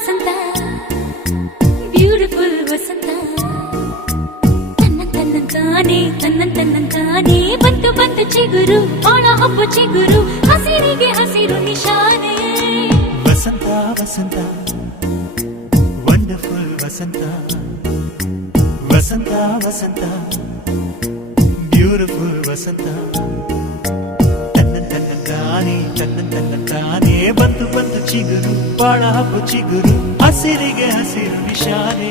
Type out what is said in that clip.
ವಸಂತ beautiful ವಸಂತ ತನ್ನಂತಾನೆ ಬಂತು ಬಂತು ಚಿಗುರು ಒಳ ಹಬ್ಬ ಚಿಗುರು ಹಸಿರಿಗೆ ಹಸಿರು ನಿಶಾನೆ ವಸಂತ ವಸಂತ ವಂಡರ್ಫುಲ್ ವಸಂತ ವಸಂತ ವಸಂತ ಬ್ಯೂಟಿಫುಲ್ ವಸಂತ ತನ್ನಂತಾನೆ ಬಂತು ಬಂತು ಚಿಗುರು ಬಾಳ ಹಬ್ಬ ಚಿಗುರು ಹಸಿರಿಗೆ ಹಸಿರು ನಿಶಾನೆ